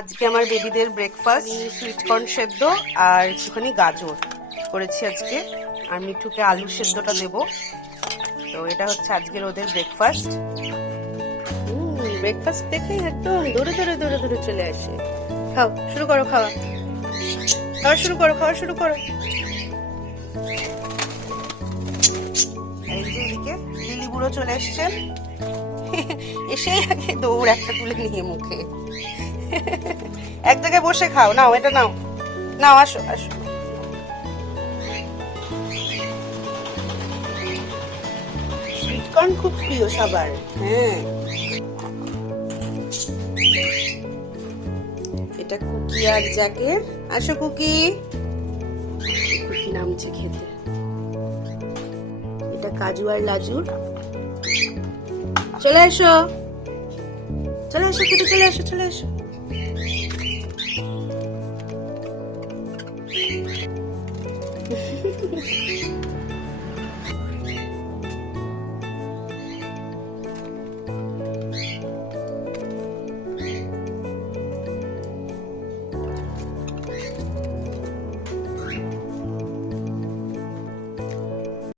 আজকে আমার বেবিদের ব্রেকফাস্ট সুইট কর্ন সেদ্ধ আর একটুখানি গাজর করেছি আজকে, আর মিঠুকে আলু সেদ্ধটা দেব। তো এটা হচ্ছে আজকের ওদের ব্রেকফাস্ট। ব্রেকফাস্ট দেখে একদম দৌড়ে দৌড়ে দৌড়ে দৌড়ে চলে আসে। খাও, শুরু করো, খাওয়া শুরু করো, খাওয়া শুরু করো। এই যে এদিকে লিলি বুড়ো চলে এসছেন, এসে আগে দৌড় একটা তুলে নিয়ে মুখে। এক জায়গায় বসে খাও, নাও এটা নাও, নাও আসো আসো। সুইট কর্ন খুব প্রিয় সবার। হ্যাঁ, এটা কুকি আর যাকে। আসো কুকি, কুকি নামছে খেতে। এটা কাজু আর লাজুর। চলে এসো, চলে এসো খেতে, চলে এসো, চলে এসো।